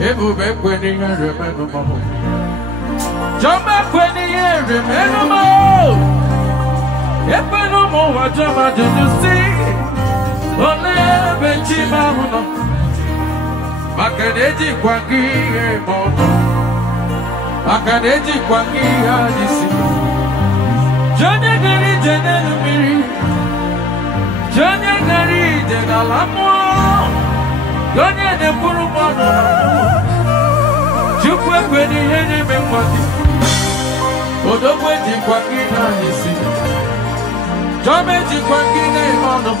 Ebu be kweni remenu mo. Joma kweni remenu mo. Ebenu mo wa joma jujusi. Ole benchi mahuno. Makaneji kwangi mono. Makaneji kwangi hadisi. Jonya gari jene lumiri. Jonya gari jene lamo. Jonya ne puru mono. Chukwe kweni yene memwati. Odogwe ji kwangi hadisi. Jome ji kwangi ne mono.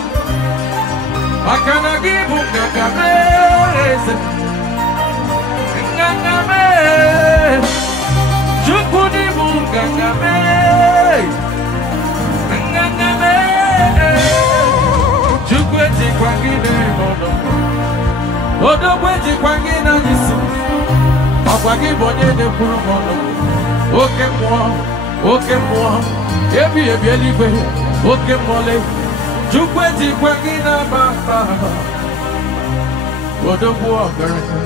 Makanagi bunga kameze. Ngangame. Chukudi bunga kame. Ngangame. Chukweti kwangine mono. Odokweti kwangina nisi. Akwagi bonye de puru mono. Oke mwa. Ebi eligwe. Oke mole. Chukweti kwangina baba. Odogwu ogaraka.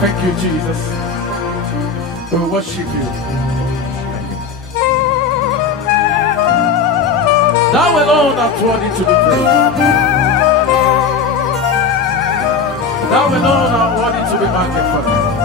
Thank you, Jesus. We worship you. Thou alone art worthy to be praised. Thou alone art worthy to be magnified.